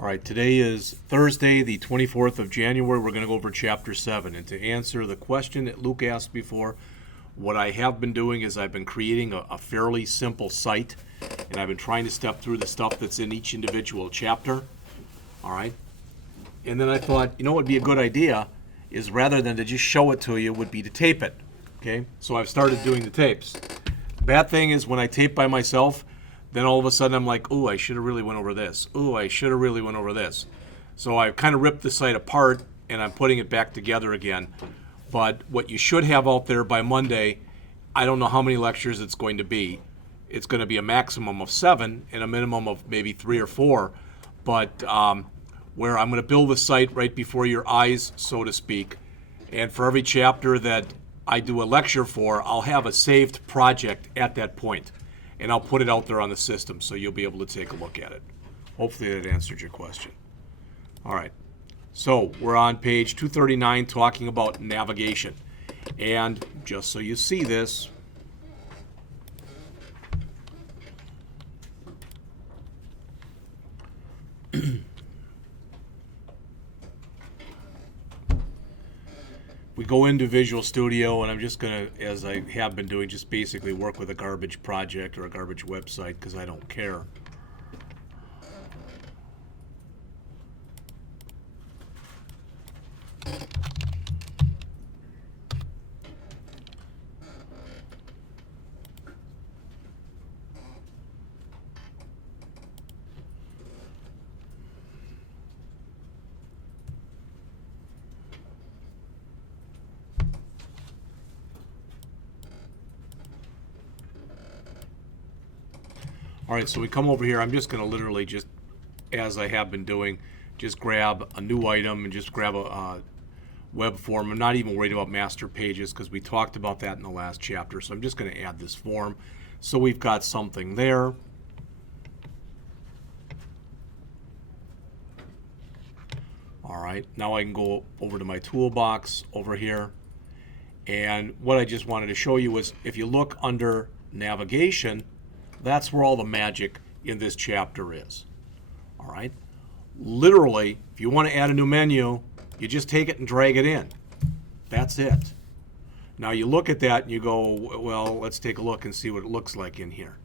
All right, today is Thursday, the 24th of January. We're going to go over Chapter 7. And to answer the question that Luke asked before, what I have been doing is I've been creating a fairly simple site, and I've been trying to step through the stuff that's in each individual chapter. All right? And then I thought, what would be a good idea is rather than to just show it to you, would be to tape it. Okay? So I've started doing the tapes. Bad thing is when I tape by myself, then all of a sudden I'm like, ooh, I should have really went over this. Ooh, I should have really went over this. So I've kind of ripped the site apart and I'm putting it back together again. But what you should have out there by Monday, I don't know how many lectures it's going to be. It's going to be a maximum of 7 and a minimum of maybe 3 or 4. But where I'm going to build the site right before your eyes, so to speak. And for every chapter that I do a lecture for, I'll have a saved project at that point. And I'll put it out there on the system so you'll be able to take a look at it. Hopefully that answered your question. All right. So we're on page 239 talking about navigation. And just so you see this, we go into Visual Studio, and I'm just going to, as I have been doing, just basically work with a garbage project or a garbage website because I don't care. All right, so we come over here. I'm just going to literally just, as I have been doing, just grab a new item and just grab a web form. I'm not even worried about master pages because we talked about that in the last chapter. So I'm just going to add this form. So we've got something there. All right, now I can go over to my toolbox over here. And what I just wanted to show you was if you look under navigation, that's where all the magic in this chapter is. All right? Literally, if you want to add a new menu, you just take it and drag it in. That's it. Now you look at that and you go, well, let's take a look and see what it looks like in here.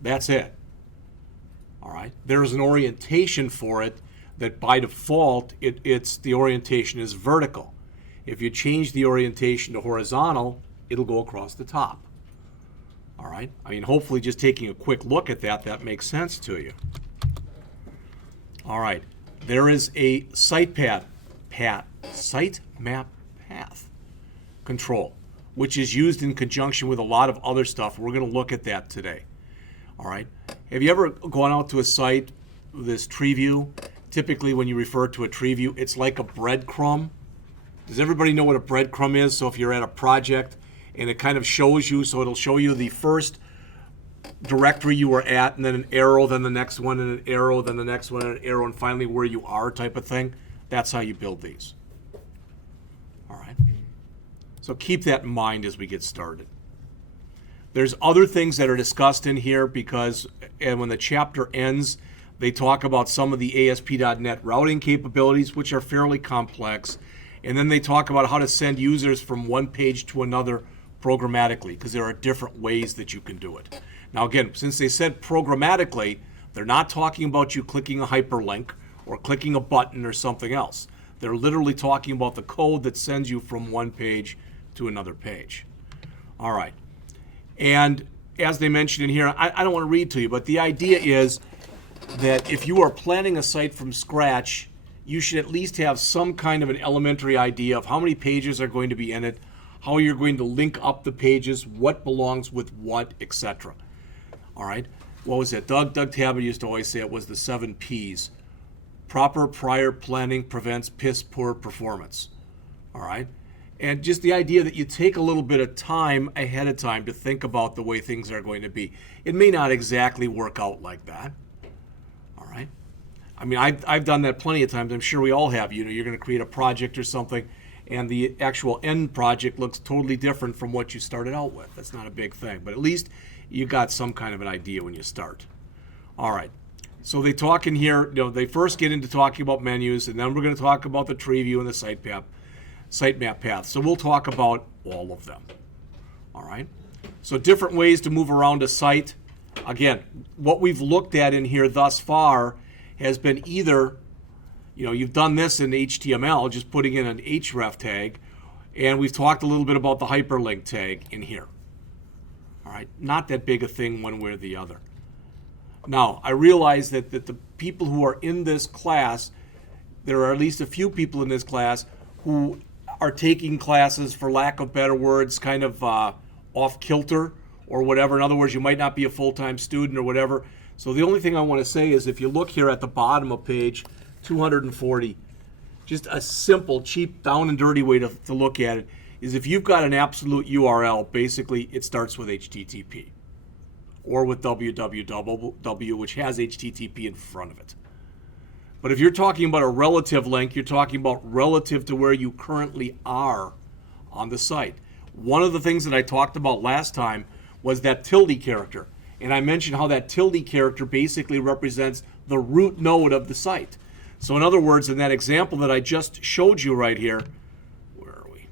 That's it. All right? There's an orientation for it that by default, the orientation is vertical. If you change the orientation to horizontal, it'll go across the top. All right. I mean, hopefully just taking a quick look at that makes sense to you. All right. There is a sitemap path control, which is used in conjunction with a lot of other stuff. We're going to look at that today. All right. Have you ever gone out to a site, this tree view? Typically, when you refer to a tree view, it's like a breadcrumb. Does everybody know what a breadcrumb is? So if you're at a project, and it kind of shows you, so it'll show you the first directory you were at, and then an arrow, then the next one, and an arrow, then the next one, and an arrow, and finally where you are type of thing. That's how you build these. All right. So keep that in mind as we get started. There's other things that are discussed in here because when the chapter ends, they talk about some of the ASP.NET routing capabilities, which are fairly complex. And then they talk about how to send users from one page to another programmatically, because there are different ways that you can do it. Now again, since they said programmatically, they're not talking about you clicking a hyperlink or clicking a button or something else. They're literally talking about the code that sends you from one page to another page. All right. And as they mentioned in here, I don't want to read to you, but the idea is that if you are planning a site from scratch, you should at least have some kind of an elementary idea of how many pages are going to be in it, how you're going to link up the pages, what belongs with what, etc. All right. What was it? Doug Tabbitt used to always say it was the 7 Ps. Proper prior planning prevents piss poor performance. All right. And just the idea that you take a little bit of time ahead of time to think about the way things are going to be. It may not exactly work out like that. All right. I mean, I've done that plenty of times. I'm sure we all have. You're going to create a project or something, and the actual end project looks totally different from what you started out with. That's not a big thing, but at least you got some kind of an idea when you start. All right. So they talk in here, they first get into talking about menus, and then we're going to talk about the tree view and the sitemap path. So we'll talk about all of them. All right. So different ways to move around a site. Again, what we've looked at in here thus far has been either, you've done this in HTML, just putting in an href tag, and we've talked a little bit about the hyperlink tag in here. All right, not that big a thing one way or the other. Now, I realize that the people who are in this class, there are at least a few people in this class who are taking classes, for lack of better words, kind of off kilter or whatever. In other words, you might not be a full-time student or whatever. So the only thing I want to say is if you look here at the bottom of page 240, just a simple, cheap, down and dirty way to look at it is if you've got an absolute URL, basically it starts with HTTP or with www, which has HTTP in front of it. But if you're talking about a relative link, you're talking about relative to where you currently are on the site. One of the things that I talked about last time was that tilde character. And I mentioned how that tilde character basically represents the root node of the site. So in other words, in that example that I just showed you right here, where are we?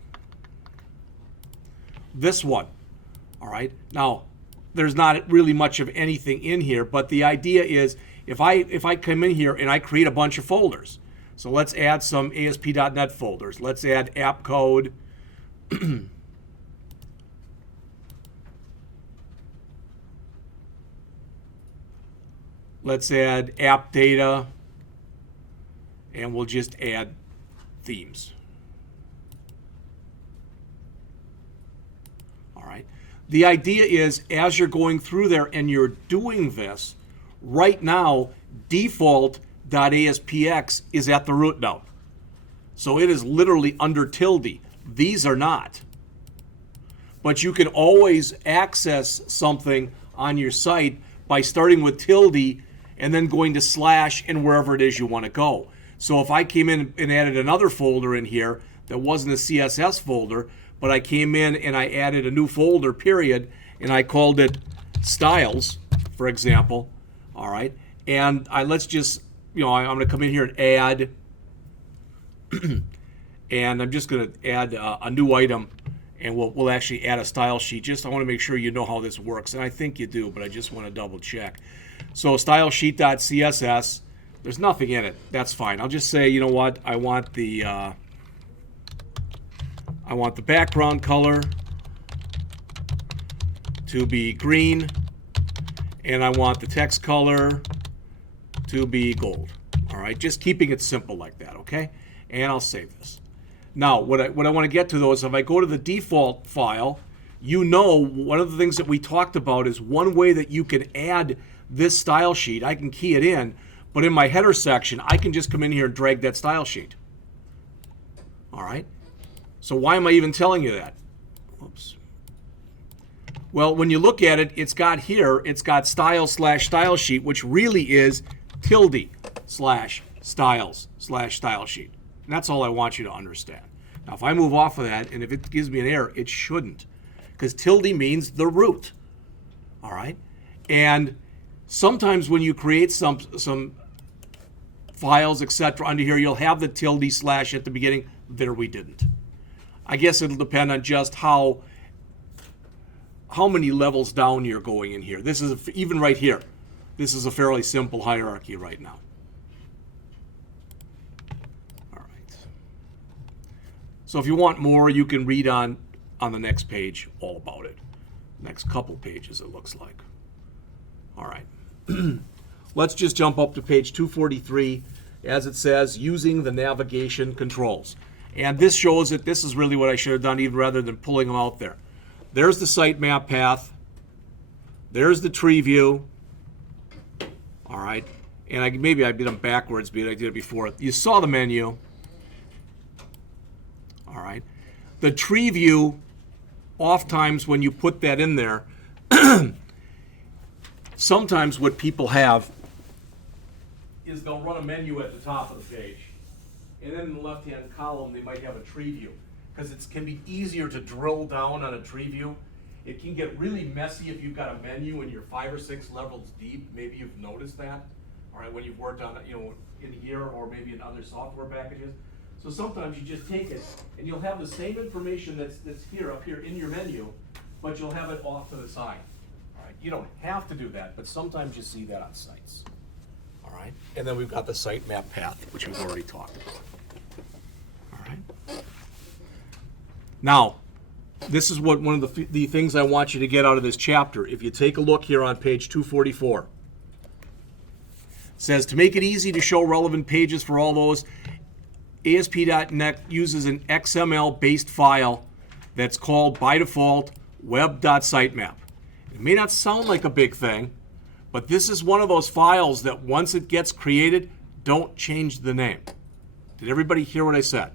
This one, all right? Now, there's not really much of anything in here, but the idea is if I come in here and I create a bunch of folders, so let's add some ASP.NET folders. Let's add app code. Let's add app data, and we'll just add themes. All right. The idea is as you're going through there and you're doing this, right now, default.aspx is at the root node. So it is literally under tilde. These are not. But you can always access something on your site by starting with tilde and then going to slash and wherever it is you want to go. So if I came in and added another folder in here that wasn't a CSS folder, but I came in and I added a new folder, period, and I called it styles, for example, all right, and let's just, I'm going to come in here and add, and I'm just going to add a new item, and we'll actually add a style sheet. Just I want to make sure you know how this works, and I think you do, but I just want to double check. So style sheet.css, there's nothing in it. That's fine. I'll just say, you know what? I want the background color to be green, and I want the text color to be gold. All right, just keeping it simple like that, okay? And I'll save this. Now, what I want to get to though is if I go to the default file, one of the things that we talked about is one way that you can add this style sheet. I can key it in, but in my header section, I can just come in here and drag that style sheet. All right. So why am I even telling you that? Whoops. Well, when you look at it, it's got style/style sheet, which really is tilde/styles/style sheet. And that's all I want you to understand. Now, if I move off of that, and if it gives me an error, it shouldn't, because tilde means the root. All right. And sometimes when you create some files, etc., under here, you'll have the tilde/ at the beginning. There we didn't. I guess it'll depend on just how many levels down you're going in here. This is even right here. This is a fairly simple hierarchy right now. All right. So if you want more, you can read on the next page all about it. Next couple pages, it looks like. All right. Let's just jump up to page 243. As it says, using the navigation controls. And this shows that this is really what I should have done, even rather than pulling them out there. There's the sitemap path. There's the tree view. All right. And maybe I did them backwards, but I did it before. You saw the menu. All right. The tree view, oftentimes when you put that in there, sometimes what people have is they'll run a menu at the top of the page. And then in the left-hand column, they might have a tree view. Because it can be easier to drill down on a tree view. It can get really messy if you've got a menu and you're 5 or 6 levels deep. Maybe you've noticed that. all right, when you've worked on it, in here or maybe in other software packages. So sometimes you just take it and you'll have the same information that's here, up here in your menu, but you'll have it off to the side. All right, you don't have to do that, but sometimes you see that on sites. All right, and then we've got the sitemap path, which we've already talked about. All right. Now, this is what one of the things I want you to get out of this chapter. If you take a look here on page 244, it says, to make it easy to show relevant pages for all those, ASP.NET uses an XML-based file that's called, by default, web.sitemap. It may not sound like a big thing, but this is one of those files that once it gets created, don't change the name. Did everybody hear what I said?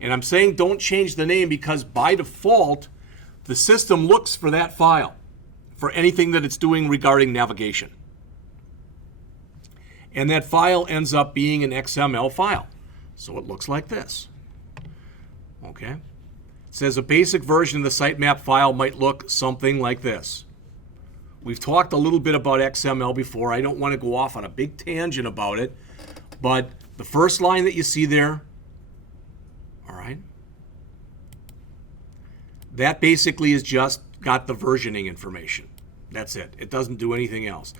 And I'm saying don't change the name because by default, the system looks for that file for anything that it's doing regarding navigation. And that file ends up being an XML file. So it looks like this. Okay? It says a basic version of the sitemap file might look something like this. We've talked a little bit about XML before. I don't want to go off on a big tangent about it, but the first line that you see there, all right, that basically is just got the versioning information. That's it. It doesn't do anything else.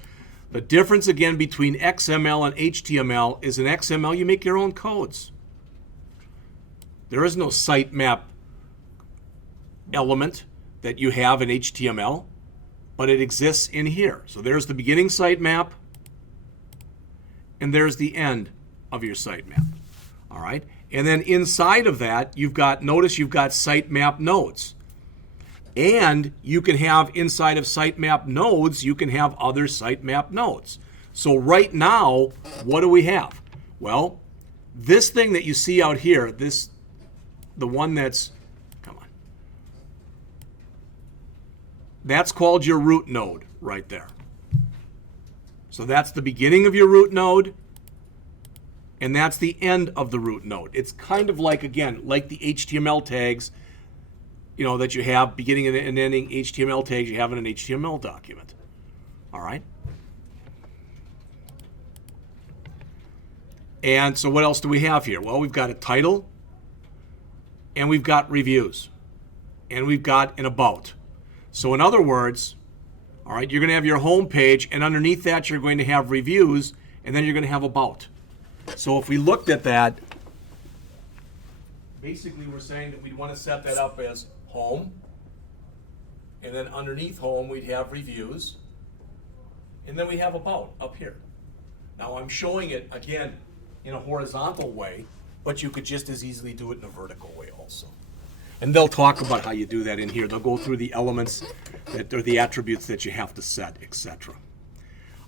The difference, again, between XML and HTML is in XML, you make your own codes. There is no sitemap element that you have in HTML, but it exists in here. So there's the beginning sitemap, and there's the end of your sitemap. All right? And then inside of that, notice you've got sitemap nodes. And you can have inside of sitemap nodes, you can have other sitemap nodes. So right now, what do we have? Well, this thing that you see out here, the one that's, come on, that's called your root node right there. So that's the beginning of your root node, and that's the end of the root node. It's kind of like, again, like the HTML tags, that you have beginning and ending HTML tags you have in an HTML document. All right? And so what else do we have here? Well, we've got a title, and we've got reviews, and we've got an about. So in other words, all right, you're going to have your home page, and underneath that you're going to have reviews, and then you're going to have about. So if we looked at that, basically we're saying that we'd want to set that up as home, and then underneath home we'd have reviews, and then we have about up here. Now I'm showing it again in a horizontal way, but you could just as easily do it in a vertical way also. And they'll talk about how you do that in here. They'll go through the elements that are the attributes that you have to set, etc.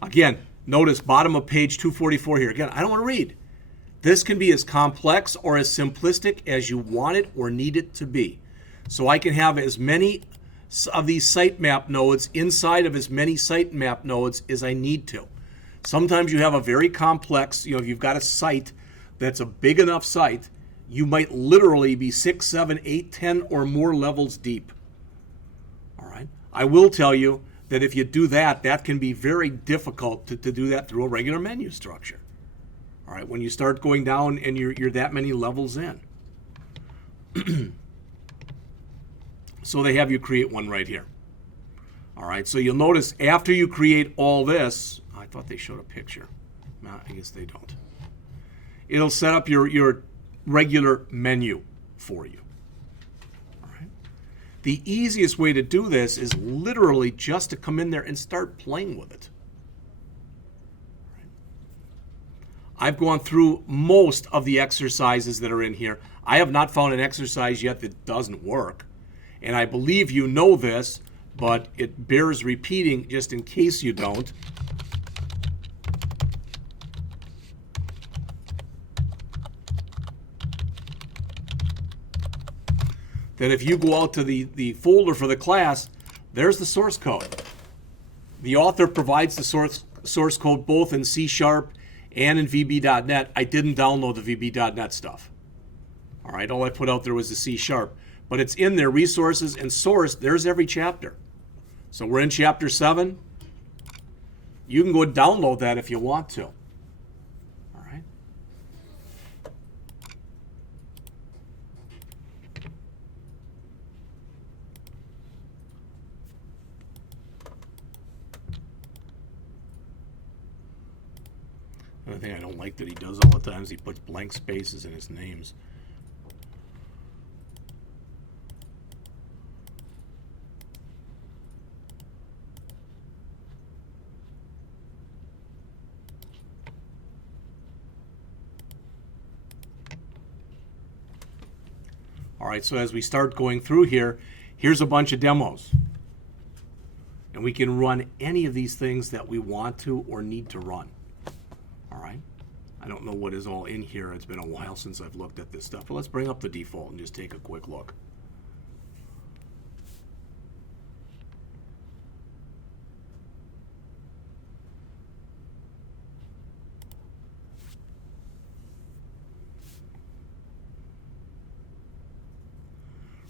Again, notice bottom of page 244 here. Again, I don't want to read. This can be as complex or as simplistic as you want it or need it to be. So I can have as many of these sitemap nodes inside of as many sitemap nodes as I need to. Sometimes you have a very complex, if you've got a site that's a big enough site, you might literally be 6, 7, 8, 10 or more levels deep. All right. I will tell you that if you do that, that can be very difficult to do that through a regular menu structure. All right, when you start going down and you're that many levels in. So they have you create one right here. All right, so you'll notice after you create all this, I thought they showed a picture. No, I guess they don't. It'll set up your regular menu for you. All right. The easiest way to do this is literally just to come in there and start playing with it. I've gone through most of the exercises that are in here. I have not found an exercise yet that doesn't work. And I believe you know this, but it bears repeating just in case you don't. That if you go out to the folder for the class, there's the source code. The author provides the source code both in C# and in VB.NET. I didn't download the VB.NET stuff. All right, all I put out there was the C#. But it's in there, resources and source. There's every chapter. So we're in Chapter 7. You can go download that if you want to. The thing I don't like that he does all the time is he puts blank spaces in his names. All right, so as we start going through here, here's a bunch of demos. And we can run any of these things that we want to or need to run. All right. I don't know what is all in here. It's been a while since I've looked at this stuff. But let's bring up the default and just take a quick look.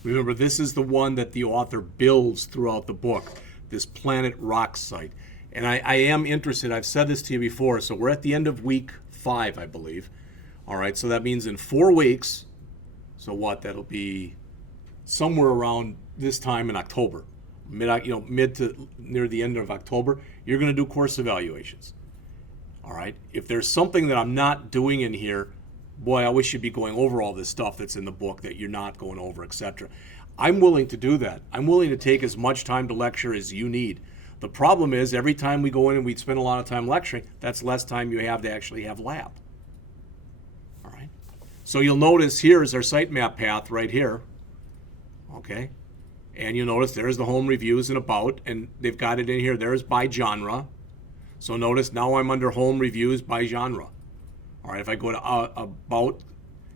Remember, this is the one that the author builds throughout the book, this Planet Rock site. And I am interested, I've said this to you before, so we're at the end of week 5, I believe. All right, so that means in 4 weeks, so what, that'll be somewhere around this time in October, mid to near the end of October, you're going to do course evaluations. All right, if there's something that I'm not doing in here, boy, I wish you'd be going over all this stuff that's in the book that you're not going over, etc. I'm willing to do that. I'm willing to take as much time to lecture as you need. The problem is every time we go in and we spend a lot of time lecturing, that's less time you have to actually have lab. All right. So you'll notice here is our sitemap path right here. Okay. And you'll notice there's the home reviews and about, and they've got it in here. There's by genre. So notice now I'm under home reviews by genre. All right, if I go to about,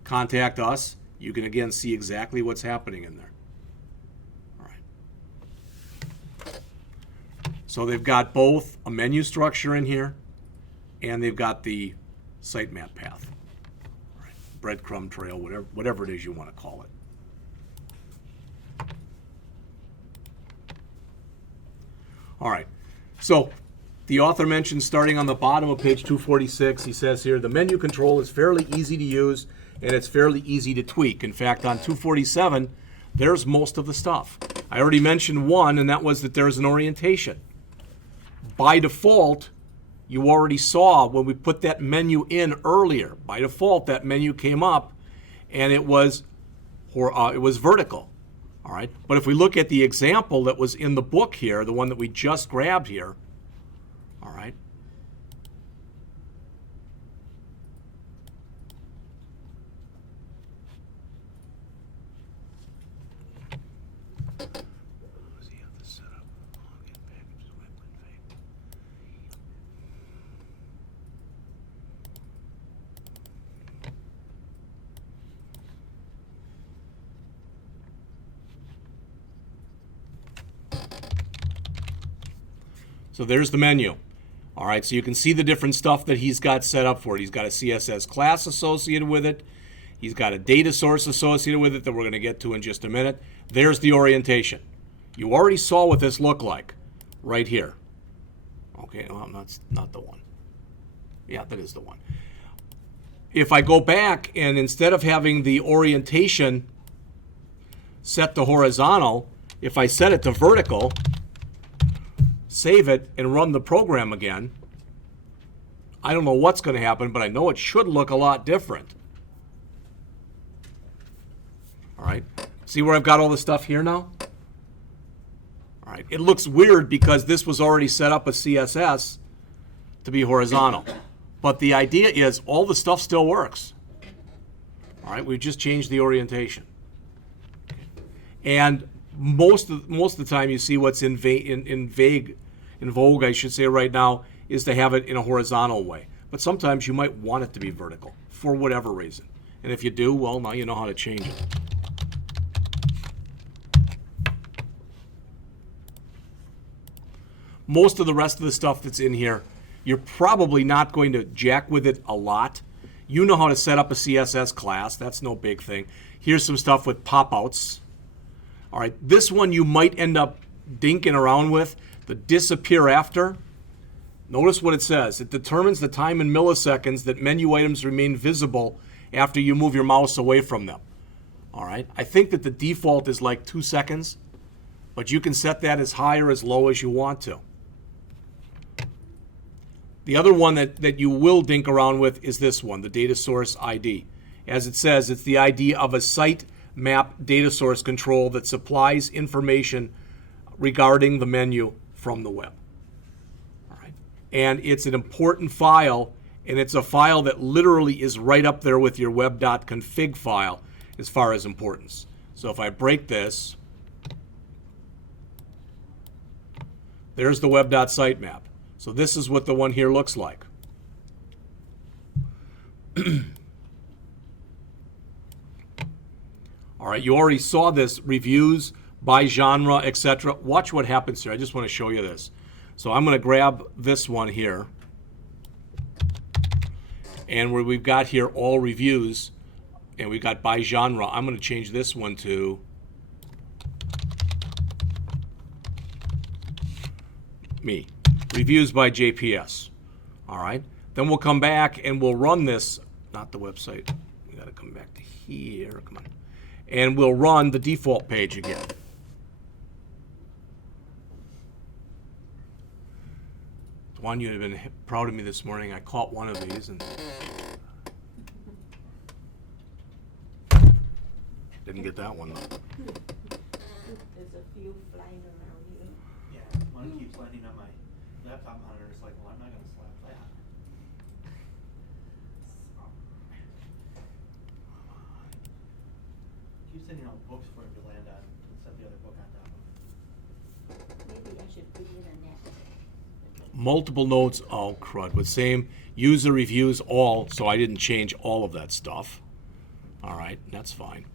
contact us, you can again see exactly what's happening in there. All right. So they've got both a menu structure in here, and they've got the sitemap path. All right. Breadcrumb trail, whatever it is you want to call it. All right, so the author mentions starting on the bottom of page 246, he says here, the menu control is fairly easy to use and it's fairly easy to tweak. In fact, on 247, there's most of the stuff. I already mentioned one, and that was that there's an orientation. By default, you already saw when we put that menu in earlier, by default, that menu came up and it was vertical. All right, but if we look at the example that was in the book here, the one that we just grabbed here, all right. So there's the menu. All right, so you can see the different stuff that he's got set up for it. He's got a CSS class associated with it. He's got a data source associated with it that we're going to get to in just a minute. There's the orientation. You already saw what this looked like right here. Okay, well, that's not the one. Yeah, that is the one. If I go back and instead of having the orientation set to horizontal, if I set it to vertical, save it, and run the program again, I don't know what's going to happen, but I know it should look a lot different. All right. See where I've got all the stuff here now? All right. It looks weird because this was already set up with CSS to be horizontal. But the idea is all the stuff still works. All right. We've just changed the orientation. And most of the time you see what's in vogue, I should say right now, is to have it in a horizontal way. But sometimes you might want it to be vertical for whatever reason. And if you do, well, now you know how to change it. Most of the rest of the stuff that's in here, you're probably not going to jack with it a lot. You know how to set up a CSS class. That's no big thing. Here's some stuff with pop-outs. All right, this one you might end up dinking around with. The disappear after. Notice what it says. It determines the time in milliseconds that menu items remain visible after you move your mouse away from them. All right, I think that the default is like 2 seconds, but you can set that as high or as low as you want to. The other one that you will dink around with is this one, the data source ID. As it says, it's the ID of a site map data source control that supplies information regarding the menu from the web. All right. And it's an important file, and it's a file that literally is right up there with your web.config file as far as importance. So if I break this, there's the web.sitemap. So this is what the one here looks like. All right, you already saw this, reviews by genre, etc. Watch what happens here. I just want to show you this. So I'm going to grab this one here. And where we've got here all reviews, and we've got by genre, I'm going to change this one to me. Reviews by JPS. All right. Then we'll come back and we'll run this, not the website. We got to come back to here. Come on. And we'll run the default page again. Juan, you'd have been proud of me this morning. I caught one of these and didn't get that one though. There's a few flying around here. Yeah, one keeps landing on my laptop monitor. It's like, well, I'm not going to slap that. Keep sending out books for it to land on and set the other book on top of it. Maybe I should put it on that. Multiple notes, oh crud, with same user reviews all, so I didn't change all of that stuff. All right, that's fine.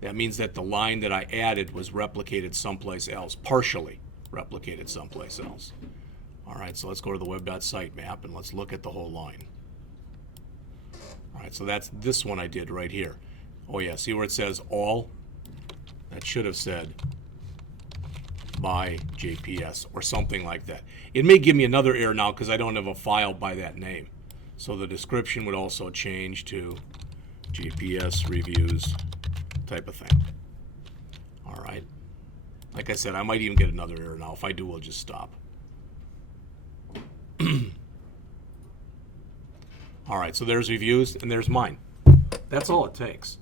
That means that the line that I added was replicated someplace else, partially replicated someplace else. All right, so let's go to the web.sitemap and let's look at the whole line. All right, so that's this one I did right here. Oh yeah, see where it says all? That should have said by JPS or something like that. It may give me another error now because I don't have a file by that name. So the description would also change to JPS reviews type of thing. All right. Like I said, I might even get another error now. If I do, we'll just stop. All right, so there's reviews and there's mine. That's all it takes.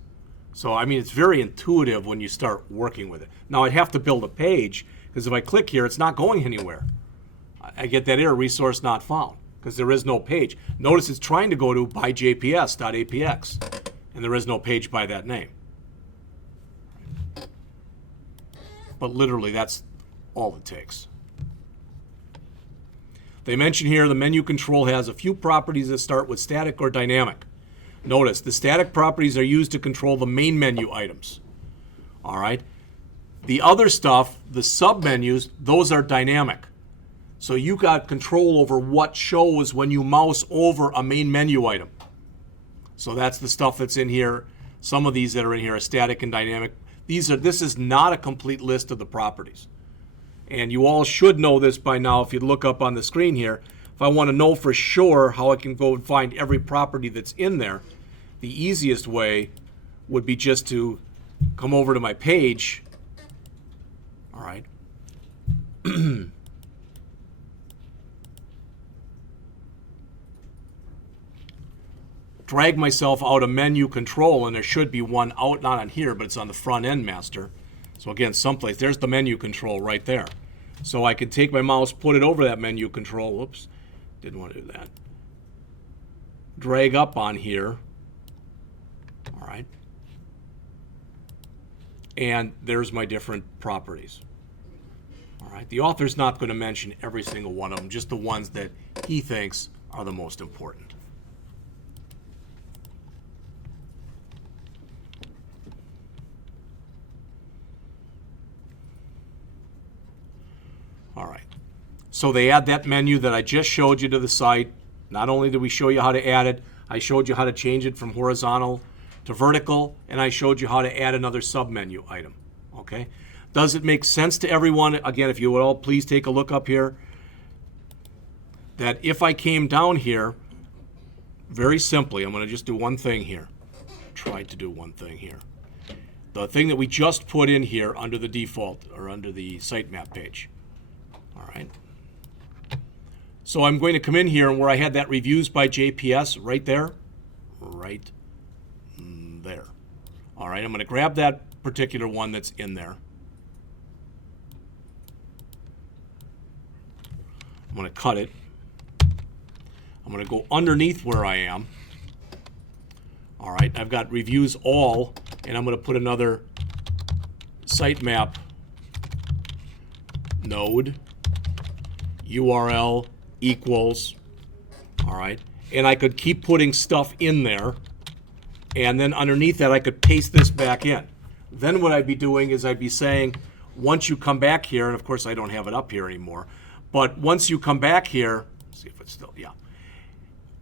So, I mean, it's very intuitive when you start working with it. Now, I'd have to build a page because if I click here, it's not going anywhere. I get that error, resource not found, because there is no page. Notice it's trying to go to byjps.apx, and there is no page by that name. But literally, that's all it takes. They mention here the menu control has a few properties that start with static or dynamic. Notice the static properties are used to control the main menu items. All right. The other stuff, the submenus, those are dynamic. So you got control over what shows when you mouse over a main menu item. So that's the stuff that's in here. Some of these that are in here are static and dynamic. This is not a complete list of the properties. And you all should know this by now if you look up on the screen here. If I want to know for sure how I can go and find every property that's in there, the easiest way would be just to come over to my page. All right. Drag myself out of menu control, and there should be one out, not on here, but it's on the front end master. So again, someplace, there's the menu control right there. So I could take my mouse, put it over that menu control. Whoops, didn't want to do that. Drag up on here. All right. And there's my different properties. All right. The author's not going to mention every single one of them, just the ones that he thinks are the most important. All right. So they add that menu that I just showed you to the site. Not only did we show you how to add it, I showed you how to change it from horizontal to vertical, and I showed you how to add another submenu item. Okay? Does it make sense to everyone? Again, if you would all please take a look up here. That if I came down here, very simply, I'm going to just do one thing here. Try to do one thing here. The thing that we just put in here under the default or under the sitemap page. All right. So I'm going to come in here and where I had that reviews by JPS right there, right there. All right, I'm going to grab that particular one that's in there. I'm going to cut it. I'm going to go underneath where I am. All right, I've got reviews all, and I'm going to put another sitemap node URL equals, all right, and I could keep putting stuff in there, and then underneath that I could paste this back in. Then what I'd be doing is I'd be saying, once you come back here, and of course I don't have it up here anymore, but once you come back here, let's see if it's still, yeah.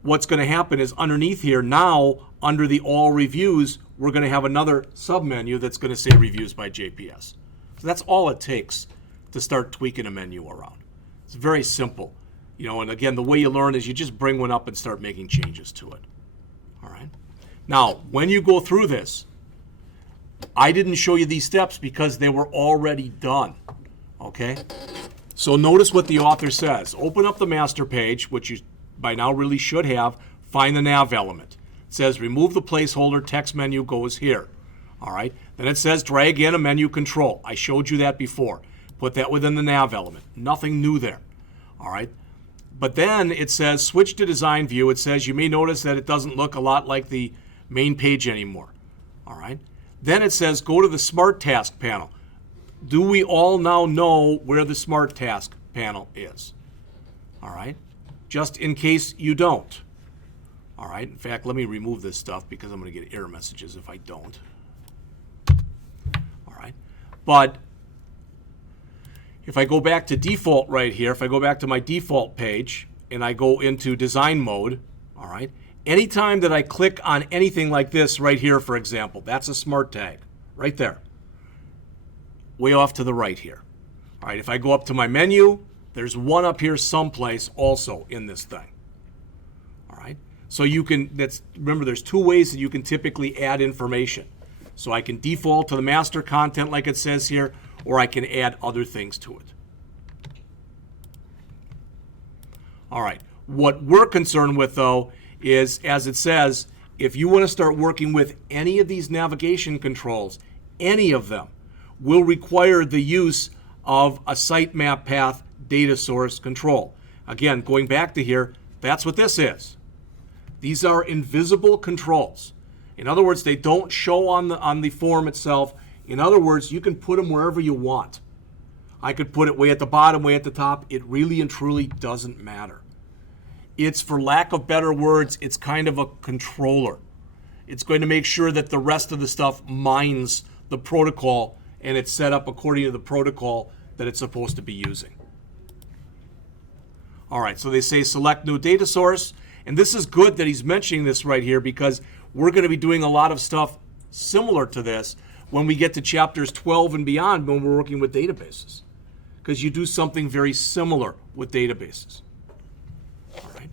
What's going to happen is underneath here, now under the all reviews, we're going to have another submenu that's going to say reviews by JPS. So that's all it takes to start tweaking a menu around. It's very simple. You know, and again, the way you learn is you just bring one up and start making changes to it. All right. Now, when you go through this, I didn't show you these steps because they were already done. Okay? So notice what the author says. Open up the master page, which you by now really should have. Find the nav element. It says remove the placeholder, text menu goes here. All right. Then it says drag in a menu control. I showed you that before. Put that within the nav element. Nothing new there. All right. But then it says switch to design view. It says you may notice that it doesn't look a lot like the main page anymore. All right. Then it says go to the Smart Task panel. Do we all now know where the Smart Task panel is? All right. Just in case you don't. All right. In fact, let me remove this stuff because I'm going to get error messages if I don't. All right. But if I go back to default right here, if I go back to my default page and I go into design mode, all right, anytime that I click on anything like this right here, for example, that's a smart tag right there, way off to the right here. All right, if I go up to my menu, there's one up here someplace also in this thing. All right, so you can, remember there's two ways that you can typically add information. So I can default to the master content like it says here, or I can add other things to it. All right, what we're concerned with though is, as it says, if you want to start working with any of these navigation controls, any of them will require the use of a sitemap path data source control. Again, going back to here, that's what this is. These are invisible controls. In other words, they don't show on the form itself. In other words, you can put them wherever you want. I could put it way at the bottom, way at the top. It really and truly doesn't matter. It's, for lack of better words, it's kind of a controller. It's going to make sure that the rest of the stuff mines the protocol and it's set up according to the protocol that it's supposed to be using. All right, so they say select new data source. And this is good that he's mentioning this right here because we're going to be doing a lot of stuff similar to this when we get to chapters 12 and beyond when we're working with databases. Because you do something very similar with databases. All right.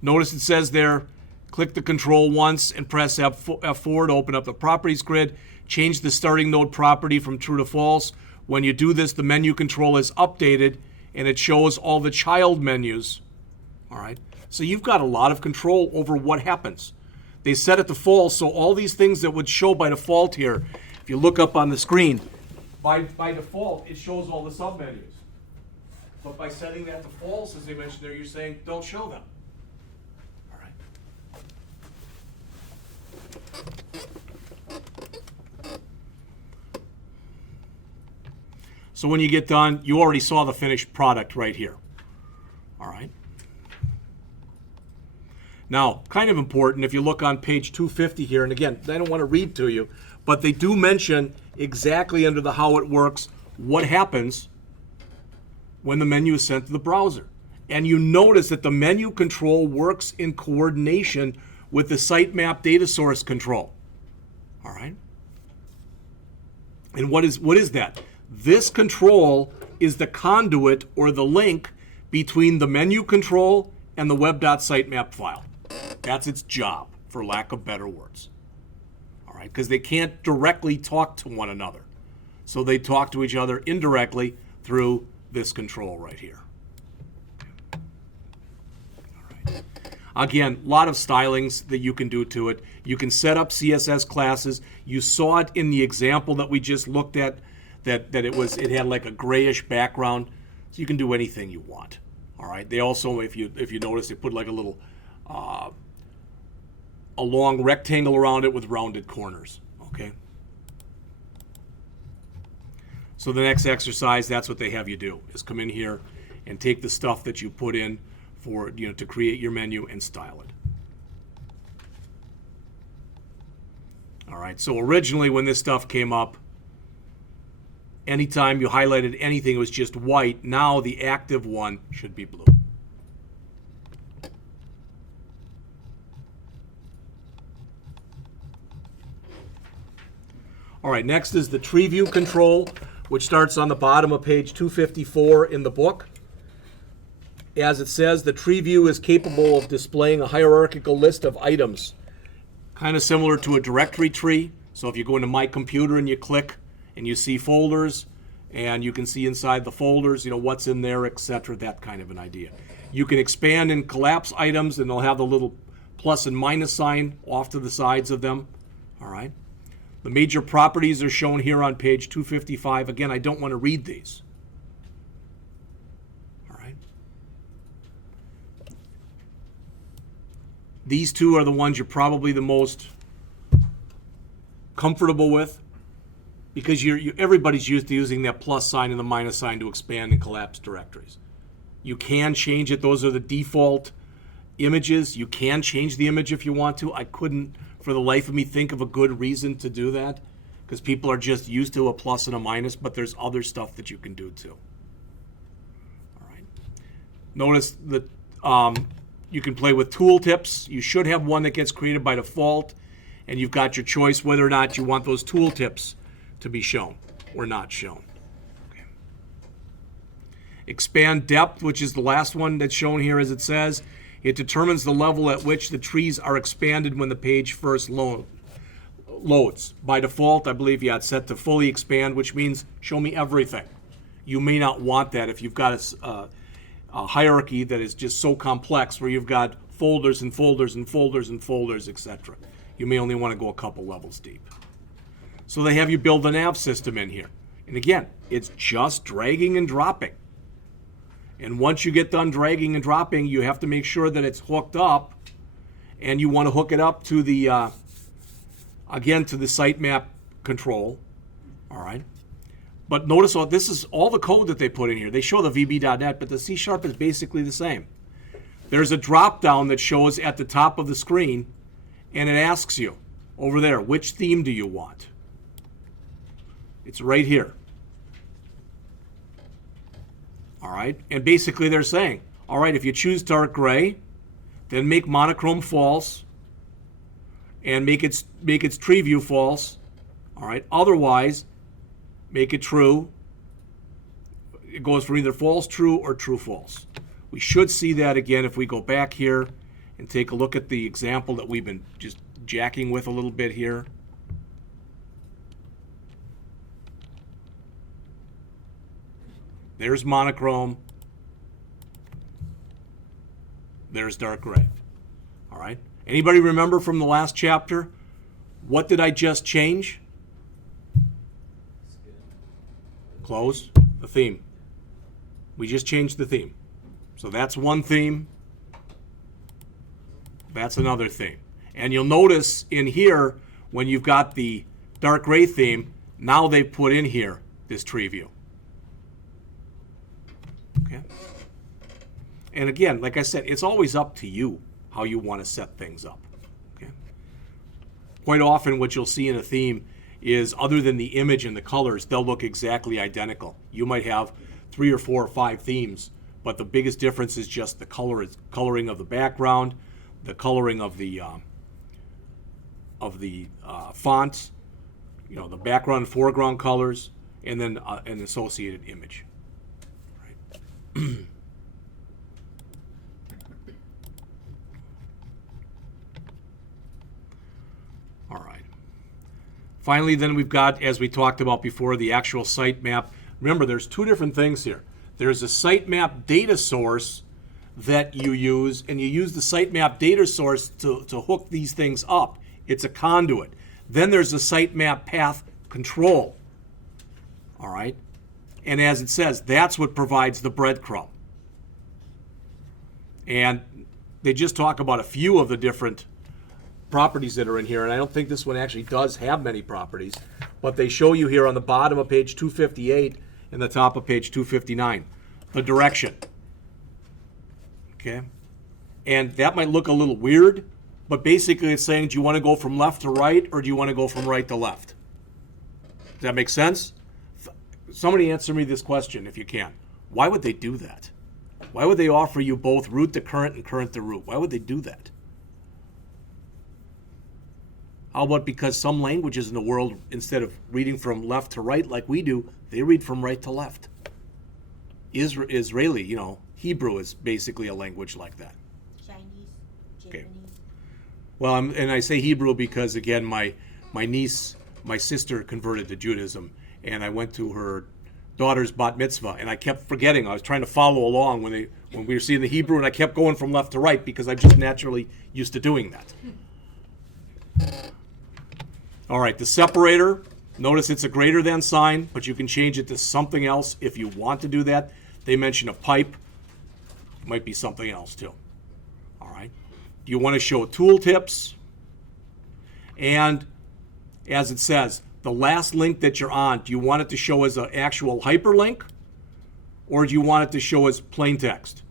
Notice it says there, click the control once and press F4 to open up the properties grid. Change the starting node property from true to false. When you do this, the menu control is updated and it shows all the child menus. All right. So you've got a lot of control over what happens. They set it to false, so all these things that would show by default here, if you look up on the screen, by default, it shows all the submenus. But by setting that to false, as they mentioned there, you're saying don't show them. All right. So when you get done, you already saw the finished product right here. All right. Now, kind of important, if you look on page 250 here, and again, I don't want to read to you, but they do mention exactly under the how it works what happens when the menu is sent to the browser. And you notice that the menu control works in coordination with the sitemap data source control. All right? And what is that? This control is the conduit or the link between the menu control and the web.sitemap file. That's its job, for lack of better words. All right, because they can't directly talk to one another. So they talk to each other indirectly through this control right here. Again, a lot of stylings that you can do to it. You can set up CSS classes. You saw it in the example that we just looked at, that it had like a grayish background. So you can do anything you want. All right. They also, if you notice, they put like a little a long rectangle around it with rounded corners. Okay. So the next exercise, that's what they have you do, is come in here and take the stuff that you put in for, to create your menu and style it. All right, so originally when this stuff came up, anytime you highlighted anything, it was just white. Now the active one should be blue. All right, next is the tree view control, which starts on the bottom of page 254 in the book. As it says, the tree view is capable of displaying a hierarchical list of items, kind of similar to a directory tree. So if you go into My Computer and you click and you see folders, and you can see inside the folders, what's in there, etc., that kind of an idea. You can expand and collapse items, and they'll have the little plus and minus sign off to the sides of them. All right. The major properties are shown here on page 255. Again, I don't want to read these. All right. These two are the ones you're probably the most comfortable with, because everybody's used to using that plus sign and the minus sign to expand and collapse directories. You can change it. Those are the default images. You can change the image if you want to. I couldn't, for the life of me, think of a good reason to do that, because people are just used to a plus and a minus, but there's other stuff that you can do too. All right. Notice that you can play with tooltips. You should have one that gets created by default, and you've got your choice whether or not you want those tooltips to be shown or not shown. Okay. Expand depth, which is the last one that's shown here, as it says. It determines the level at which the trees are expanded when the page first loads. By default, I believe you had set to fully expand, which means show me everything. You may not want that if you've got a hierarchy that is just so complex, where you've got folders and folders and folders and folders, etc. You may only want to go a couple levels deep. So they have you build a nav system in here. And again, it's just dragging and dropping. And once you get done dragging and dropping, you have to make sure that it's hooked up, and you want to hook it up to the, again, to the sitemap control. All right. But notice this is all the code that they put in here. They show the VB.NET, but the C# is basically the same. There's a drop down that shows at the top of the screen, and it asks you over there, which theme do you want? It's right here. All right, and basically they're saying, all right, if you choose dark gray, then make monochrome false, and make its tree view false. All right, otherwise, make it true. It goes for either false true or true false. We should see that again if we go back here and take a look at the example that we've been just jacking with a little bit here. There's monochrome. There's dark gray. All right. Anybody remember from the last chapter? What did I just change? Close. The theme. We just changed the theme. So that's one theme. That's another theme. And you'll notice in here, when you've got the dark gray theme, now they've put in here this tree view. Okay. And again, like I said, it's always up to you how you want to set things up. Okay. Quite often what you'll see in a theme is, other than the image and the colors, they'll look exactly identical. You might have 3 or 4 or 5 themes, but the biggest difference is just the coloring of the background, the coloring of the fonts, the background and foreground colors, and then an associated image. All right. Finally, then we've got, as we talked about before, the actual sitemap. Remember, there's two different things here. There's a sitemap data source that you use, and you use the sitemap data source to hook these things up. It's a conduit. Then there's a sitemap path control. All right? And as it says, that's what provides the breadcrumb. And they just talk about a few of the different properties that are in here, and I don't think this one actually does have many properties, but they show you here on the bottom of page 258 and the top of page 259, the direction. Okay? And that might look a little weird, but basically it's saying, do you want to go from left to right, or do you want to go from right to left? Does that make sense? Somebody answer me this question if you can. Why would they do that? Why would they offer you both root to current and current to root? Why would they do that? How about because some languages in the world, instead of reading from left to right like we do, they read from right to left. Israeli, Hebrew is basically a language like that. Chinese, Okay. Japanese. Well, and I say Hebrew because, again, my niece, my sister converted to Judaism, and I went to her daughter's bat mitzvah, and I kept forgetting. I was trying to follow along when we were seeing the Hebrew, and I kept going from left to right because I'm just naturally used to doing that. All right, the separator, notice it's a greater than sign, but you can change it to something else if you want to do that. They mention a pipe. Might be something else too. All right. Do you want to show tooltips? And as it says, the last link that you're on, do you want it to show as an actual hyperlink, or do you want it to show as plain text?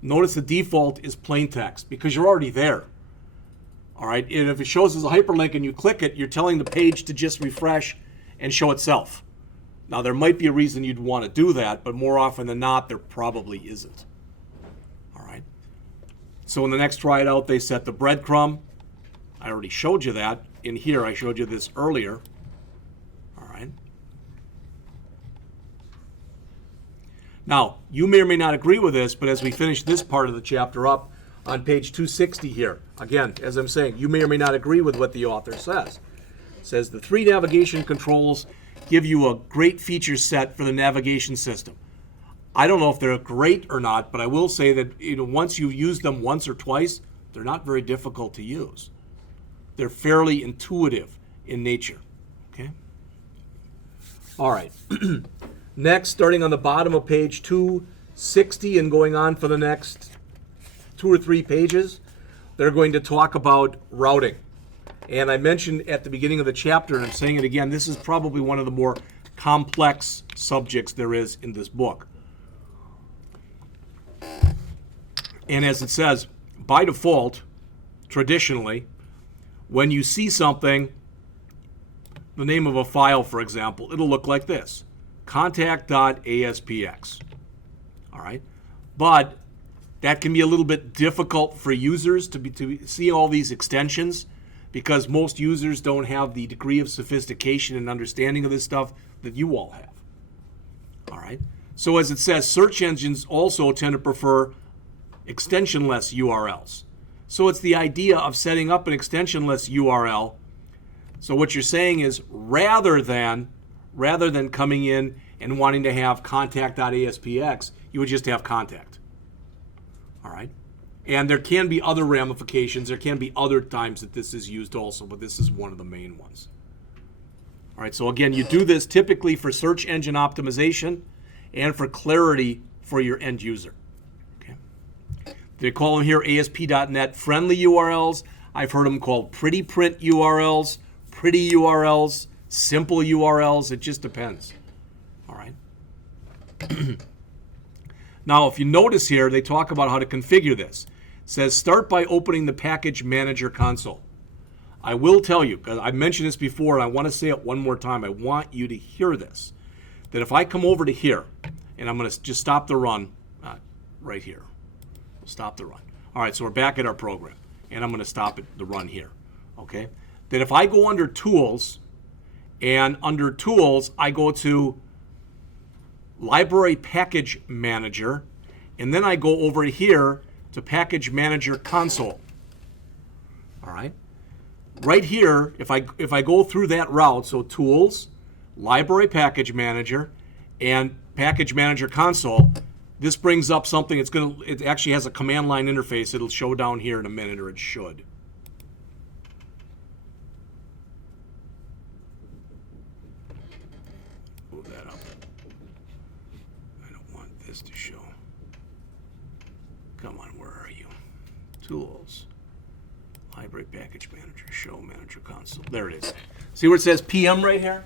Notice the default is plain text because you're already there. All right, and if it shows as a hyperlink and you click it, you're telling the page to just refresh and show itself. Now, there might be a reason you'd want to do that, but more often than not, there probably isn't. All right. So in the next try it out, they set the breadcrumb. I already showed you that. In here, I showed you this earlier. All right. Now, you may or may not agree with this, but as we finish this part of the chapter up, on page 260 here, again, as I'm saying, you may or may not agree with what the author says. It says the 3 navigation controls give you a great feature set for the navigation system. I don't know if they're great or not, but I will say that once you've used them once or twice, they're not very difficult to use. They're fairly intuitive in nature. Okay. All right. Next, starting on the bottom of page 260 and going on for the next 2 or 3 pages, they're going to talk about routing. And I mentioned at the beginning of the chapter, and I'm saying it again, this is probably one of the more complex subjects there is in this book. And as it says, by default, traditionally, when you see something, the name of a file, for example, it'll look like this, contact.aspx. All right? But that can be a little bit difficult for users to see all these extensions because most users don't have the degree of sophistication and understanding of this stuff that you all have. All right? So as it says, search engines also tend to prefer extensionless URLs. So it's the idea of setting up an extensionless URL. So what you're saying is rather than coming in and wanting to have contact.aspx, you would just have contact. All right? And there can be other ramifications. There can be other times that this is used also, but this is one of the main ones. All right, so again, you do this typically for search engine optimization and for clarity for your end user. Okay. They call them here ASP.NET friendly URLs. I've heard them called pretty print URLs, pretty URLs, simple URLs. It just depends. All right. Now, if you notice here, they talk about how to configure this. It says start by opening the Package Manager console. I will tell you, because I mentioned this before, and I want to say it one more time. I want you to hear this. That if I come over to here, and I'm going to just stop the run right here. Stop the run. All right, so we're back at our program, and I'm going to stop the run here. Okay? That if I go under Tools, and under Tools, I go to Library Package Manager, and then I go over here to Package Manager Console. All right? right here, if I go through that route, so Tools, Library Package Manager, and Package Manager Console, this brings up something. It actually has a command line interface. It'll show down here in a minute, or it should. Move that up. I don't want this to show. Come on, where are you? Tools, Library Package Manager, Show Manager Console. There it is. See where it says PM right here?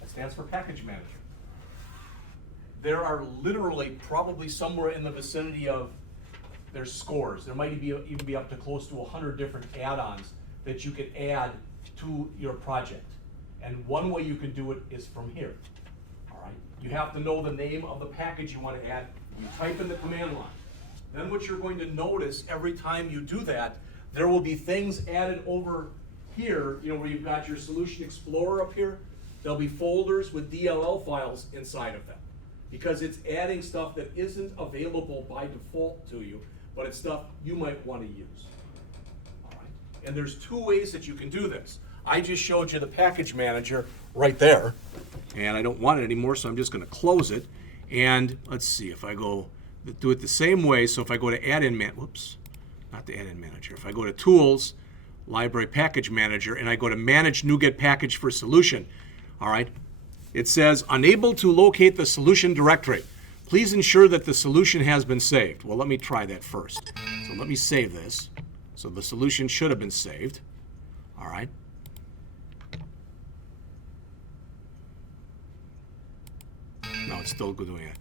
That stands for Package Manager. There are literally probably somewhere in the vicinity of, there's scores. There might even be up to close to 100 different add-ons that you can add to your project. And one way you can do it is from here. All right. You have to know the name of the package you want to add. You type in the command line. Then what you're going to notice every time you do that, there will be things added over here, where you've got your Solution Explorer up here. There'll be folders with DLL files inside of them, because it's adding stuff that isn't available by default to you, but it's stuff you might want to use. All right. And there's two ways that you can do this. I just showed you the Package Manager right there, and I don't want it anymore, so I'm just going to close it. And let's see if I go do it the same way. So if I go to Add-in not the Add-in Manager. If I go to Tools, Library Package Manager, and I go to Manage Nuget Package for Solution, all right, it says, unable to locate the solution directory. Please ensure that the solution has been saved. Well, let me try that first. So let me save this. So the solution should have been saved. All right. No, it's still doing it.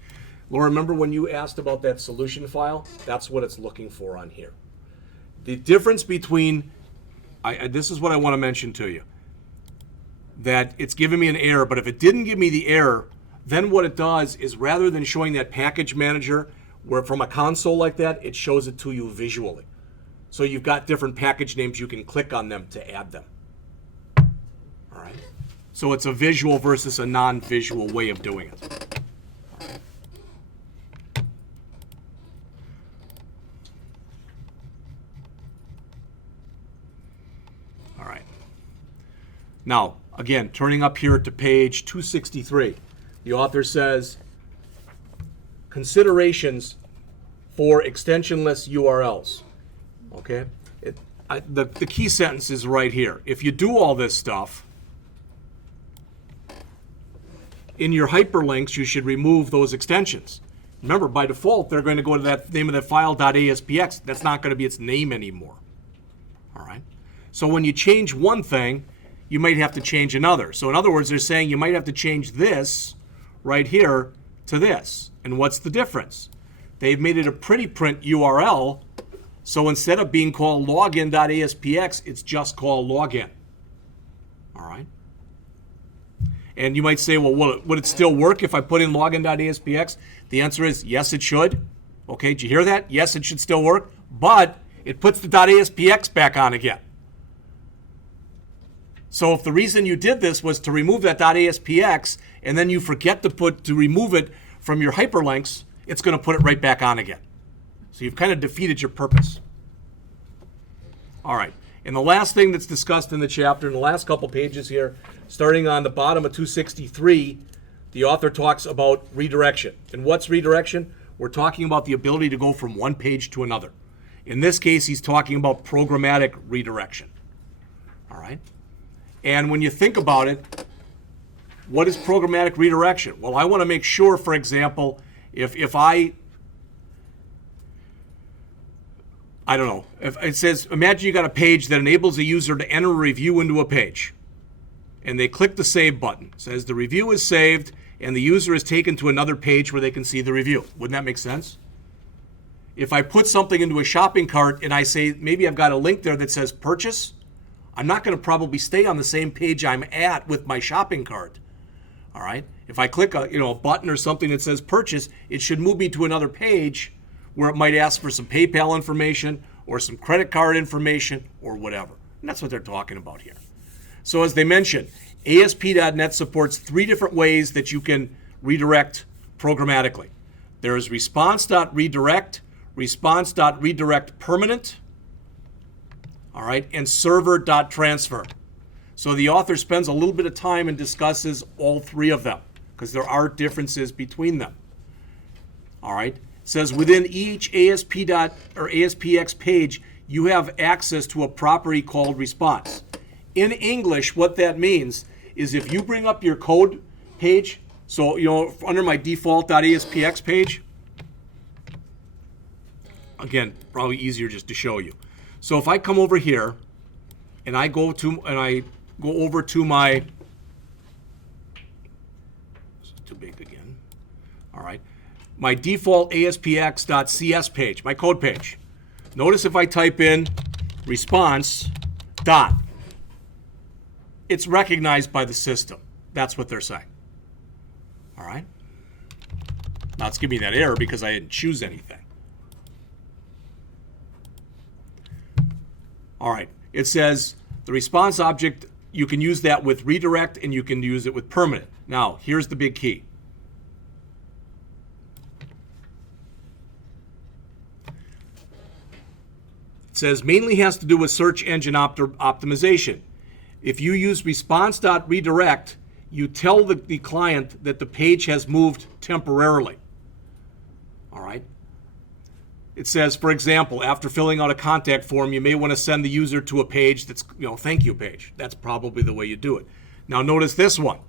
Laura, remember when you asked about that solution file? That's what it's looking for on here. The difference between, this is what I want to mention to you, that it's giving me an error, but if it didn't give me the error, then what it does is, rather than showing that Package Manager where from a console like that, it shows it to you visually. So you've got different package names, you can click on them to add them. All right. So it's a visual versus a non-visual way of doing it. All right. Now, again, turning up here to page 263, the author says, considerations for extensionless URLs. Okay? The key sentence is right here. If you do all this stuff, in your hyperlinks, you should remove those extensions. Remember, by default, they're going to go to that name of that file, .aspx. That's not going to be its name anymore. All right? So when you change one thing, you might have to change another. So in other words, they're saying you might have to change this right here to this. And what's the difference? They've made it a pretty print URL, so instead of being called login.aspx, it's just called login. All right? And you might say, well, would it still work if I put in login.aspx? The answer is yes, it should. Okay, did you hear that? Yes, it should still work, but it puts the .aspx back on again. So if the reason you did this was to remove that .aspx, and then you forget to remove it from your hyperlinks, it's going to put it right back on again. So you've kind of defeated your purpose. All right. And the last thing that's discussed in the chapter, in the last couple pages here, starting on the bottom of 263, the author talks about redirection. And what's redirection? We're talking about the ability to go from one page to another. In this case, he's talking about programmatic redirection. All right? And when you think about it, what is programmatic redirection? Well, I want to make sure, for example, if I don't know, if it says, imagine you got a page that enables a user to enter a review into a page. And they click the save button. It says the review is saved, and the user is taken to another page where they can see the review. Wouldn't that make sense? If I put something into a shopping cart and I say, maybe I've got a link there that says purchase, I'm not going to probably stay on the same page I'm at with my shopping cart. All right? If I click a button or something that says purchase, it should move me to another page where it might ask for some PayPal information or some credit card information or whatever. And that's what they're talking about here. So as they mentioned, ASP.NET supports 3 different ways that you can redirect programmatically. There is response.redirect, response.redirect permanent, all right, and server.transfer. So the author spends a little bit of time and discusses all three of them because there are differences between them. All right. It says within each ASPX page, you have access to a property called response. In English, what that means is if you bring up your code page, so under my default.aspx page, again, probably easier just to show you. So if I come over here and I go over to my, this is too big again. All right. My default ASPX.cs page, my code page. Notice if I type in response dot, it's recognized by the system. That's what they're saying. All right. Now it's giving me that error because I didn't choose anything. All right. It says the response object, you can use that with redirect and you can use it with permanent. Now, here's the big key. It says mainly has to do with search engine optimization. If you use response.redirect, you tell the client that the page has moved temporarily. All right. It says, for example, after filling out a contact form, you may want to send the user to a page that's, thank you page. That's probably the way you do it. Now notice this one.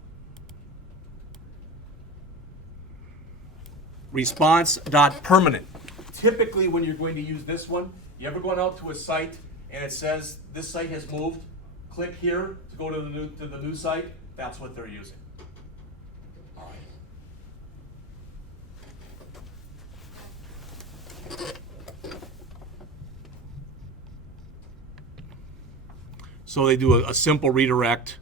Response.permanent. Typically when you're going to use this one, you ever gone out to a site and it says this site has moved? Click here to go to the new site. That's what they're using. All right. So they do a simple redirect.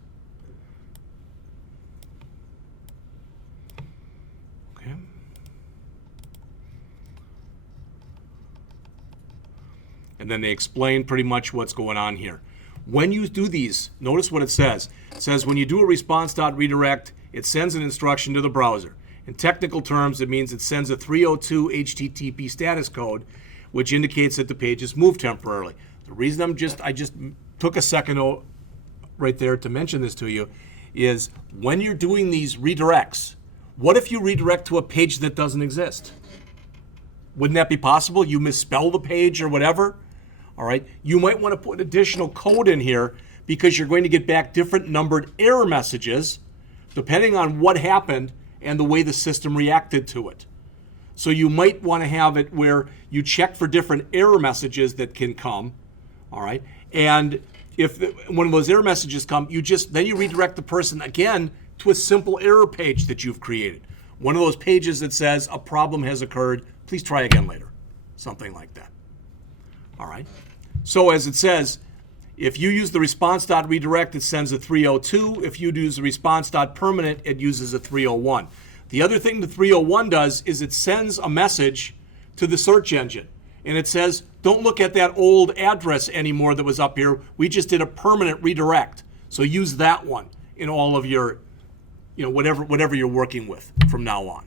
Okay. And then they explain pretty much what's going on here. When you do these, notice what it says. It says when you do a response.redirect, it sends an instruction to the browser. In technical terms, it means it sends a 302 HTTP status code, which indicates that the page is moved temporarily. The reason I just took a second right there to mention this to you is when you're doing these redirects, what if you redirect to a page that doesn't exist? Wouldn't that be possible? You misspell the page or whatever? All right. You might want to put additional code in here because you're going to get back different numbered error messages depending on what happened and the way the system reacted to it. So you might want to have it where you check for different error messages that can come. All right. And when those error messages come, then you redirect the person again to a simple error page that you've created. One of those pages that says a problem has occurred. Please try again later. Something like that. All right. So as it says, if you use the response.redirect, it sends a 302. If you use the response.permanent, it uses a 301. The other thing the 301 does is it sends a message to the search engine. And it says, don't look at that old address anymore that was up here. We just did a permanent redirect. So use that one in all of your, whatever you're working with from now on.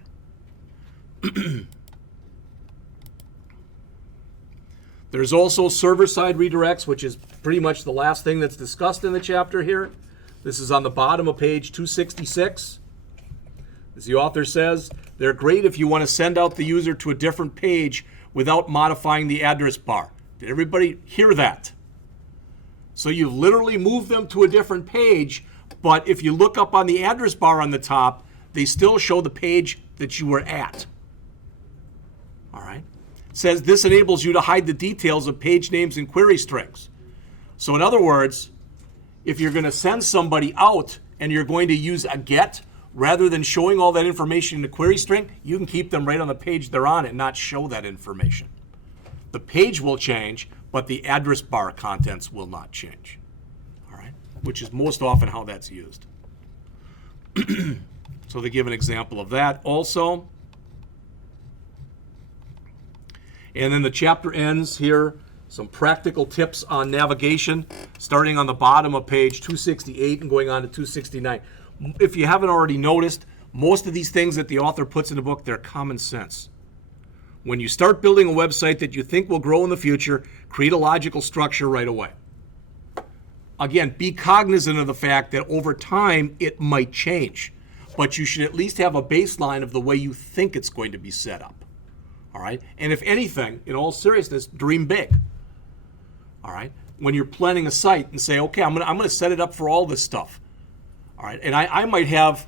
There's also server-side redirects, which is pretty much the last thing that's discussed in the chapter here. This is on the bottom of page 266. As the author says, they're great if you want to send out the user to a different page without modifying the address bar. Did everybody hear that? So you've literally moved them to a different page, but if you look up on the address bar on the top, they still show the page that you were at. All right. Says this enables you to hide the details of page names and query strings. So in other words, if you're going to send somebody out and you're going to use a get, rather than showing all that information in the query string, you can keep them right on the page they're on and not show that information. The page will change, but the address bar contents will not change. All right, which is most often how that's used. So they give an example of that also. And then the chapter ends here, some practical tips on navigation, starting on the bottom of page 268 and going on to 269. If you haven't already noticed, most of these things that the author puts in the book, they're common sense. When you start building a website that you think will grow in the future, create a logical structure right away. again, be cognizant of the fact that over time it might change, but you should at least have a baseline of the way you think it's going to be set up. All right? And if anything, in all seriousness, dream big. All right? When you're planning a site and say, okay, I'm gonna set it up for all this stuff. All right? And I might have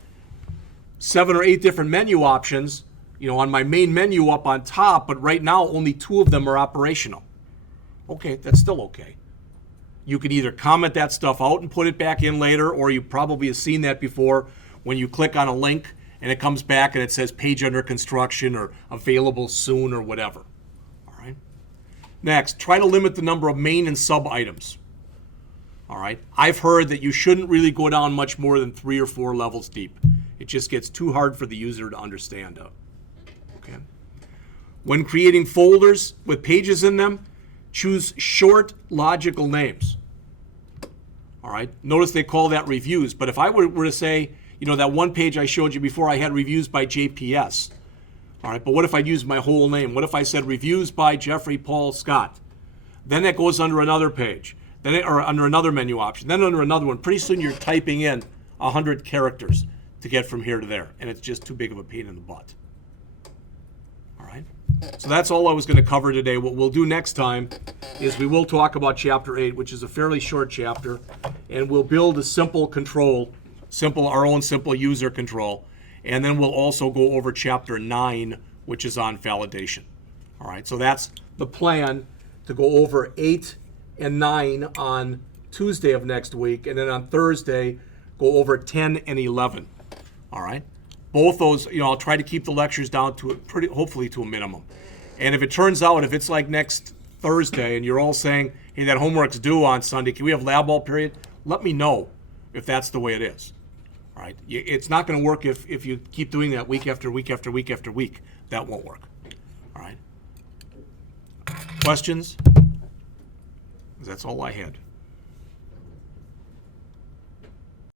7 or 8 different menu options, on my main menu up on top, but right now only 2 of them are operational. Okay, that's still okay. You can either comment that stuff out and put it back in later, or you probably have seen that before when you click on a link and it comes back and it says page under construction or available soon or whatever. All right. Next, try to limit the number of main and sub items. All right. I've heard that you shouldn't really go down much more than 3 or 4 levels deep. It just gets too hard for the user to understand. Okay. When creating folders with pages in them, choose short logical names. All right. Notice they call that reviews, but if I were to say, that one page I showed you before, I had reviews by JPS. All right, but what if I used my whole name? What if I said reviews by Jeffrey Paul Scott? Then that goes under another page, or under another menu option, then under another one. Pretty soon you're typing in 100 characters to get from here to there, and it's just too big of a pain in the butt. All right, so that's all I was going to cover today. What we'll do next time is we will talk about Chapter 8, which is a fairly short chapter, and we'll build a simple control, our own simple user control, and then we'll also go over Chapter 9, which is on validation. All right, so that's the plan, to go over 8 and 9 on Tuesday of next week, and then on Thursday, go over 10 and 11. All right, both those, I'll try to keep the lectures down to hopefully to a minimum. And if it turns out, if it's like next Thursday and you're all saying, hey, that homework's due on Sunday, can we have lab ball period? Let me know if that's the way it is. All right, it's not going to work if you keep doing that week after week after week after week. That won't work. All right. Questions? That's all I had.